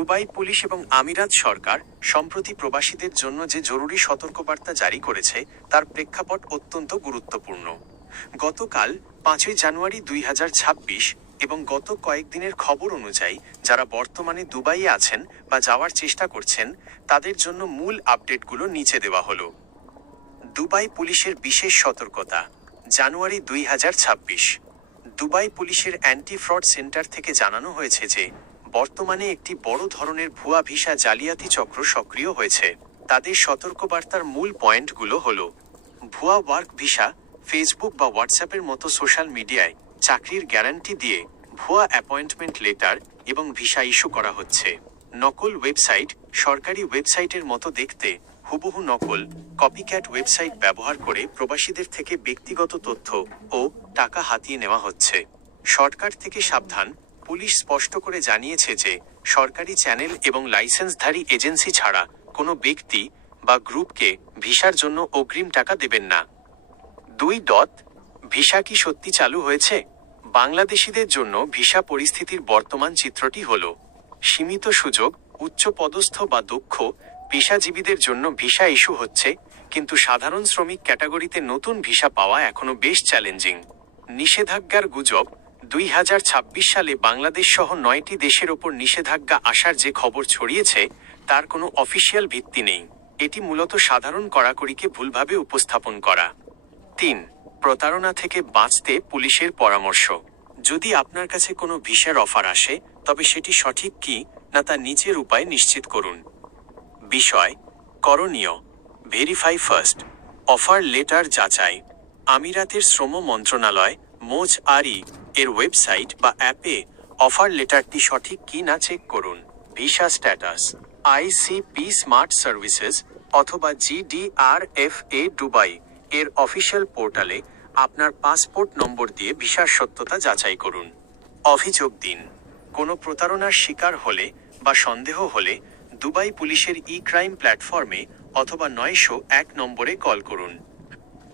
Dubai police এবং আমিরাত সরকার সম্প্রতি প্রবাসীদের জন্য যে জরুরি সতর্কবার্তা জারি করেছে তার প্রেক্ষাপট অত্যন্ত গুরুত্বপূর্ণ। গতকাল 5ই জানুয়ারি 2026 এবং গত কয়েকদিনের খবর অনুযায়ী যারা বর্তমানে দুবাইয়ে আছেন বা যাওয়ার চেষ্টা করছেন তাদের জন্য মূল আপডেটগুলো নিচে দেওয়া হলো। দুবাই পুলিশের বিশেষ সতর্কতা। জানুয়ারি 2026। দুবাই পুলিশের অ্যান্টি ফ্রড সেন্টার থেকে জানানো হয়েছে যে বর্তমানে একটি বড় ধরনের ভুয়া ভিসা জালিয়াতি চক্র সক্রিয় হয়েছে। তাদের সতর্কবার্তার মূল পয়েন্টগুলো হলো: ভুয়া ওয়ার্ক ভিসা, ফেসবুক বা হোয়াটসঅ্যাপের মতো সোশ্যাল মিডিয়ায় চাকরির গ্যারান্টি দিয়ে ভুয়া অ্যাপয়েন্টমেন্ট লেটার এবং ভিসা ইস্যু করা হচ্ছে। নকল ওয়েবসাইট, সরকারি ওয়েবসাইটের মতো দেখতে হুবহু নকল কপিক্যাট ওয়েবসাইট ব্যবহার করে প্রবাসীদের থেকে ব্যক্তিগত তথ্য ও টাকা হাতিয়ে নেওয়া হচ্ছে। শর্টকাট থেকে সাবধান। পুলিশ স্পষ্ট করে জানিয়েছে যে সরকারি চ্যানেল এবং লাইসেন্সধারী এজেন্সি ছাড়া কোনো ব্যক্তি বা গ্রুপকে ভিসার জন্য অগ্রিম টাকা দেবেন না। 2. ভিসা কি সত্যি চালু হয়েছে? বাংলাদেশিদের জন্য ভিসা পরিস্থিতির বর্তমান চিত্রটি হল: সীমিত সুযোগ, উচ্চ পদস্থ বা দক্ষ পেশাজীবীদের জন্য ভিসা ইস্যু হচ্ছে, কিন্তু সাধারণ শ্রমিক ক্যাটাগরিতে নতুন ভিসা পাওয়া এখনো বেশ চ্যালেঞ্জিং। নিষেধাজ্ঞার গুজব। 2026 সালে বাংলাদেশ সহ 9টি দেশের ওপর নিষেধাজ্ঞা আসার যে খবর ছড়িয়েছে তার কোনো অফিসিয়াল ভিত্তি নেই। এটি মূলত সাধারণ কড়াকড়িকে ভুলভাবে উপস্থাপন করা। 3. প্রতারণা থেকে বাঁচতে পুলিশের পরামর্শ। যদি আপনার কাছে কোনো ভিসার অফার আসে তবে সেটি সঠিক কি না তা নিচের উপায়ে নিশ্চিত করুন। বিষয়: করণীয়: ভেরিফাই ফার্স্ট। অফার লেটার যাচাই। আমিরাতের শ্রম মন্ত্রণালয় MOJ এর ওয়েবসাইট বা অ্যাপে অফার লেটারটি সঠিক কি না চেক করুন। Visa status. ICP smart services অথবা GDRFA দুবাই এর অফিসিয়াল পোর্টালে আপনার পাসপোর্ট নম্বর দিয়ে ভিসার সত্যতা যাচাই করুন। অভিযোগ দিন। কোনো প্রতারণার শিকার হলে বা সন্দেহ হলে দুবাই পুলিশের ক্রাইম প্ল্যাটফর্মে অথবা 901 নম্বরে কল করুন।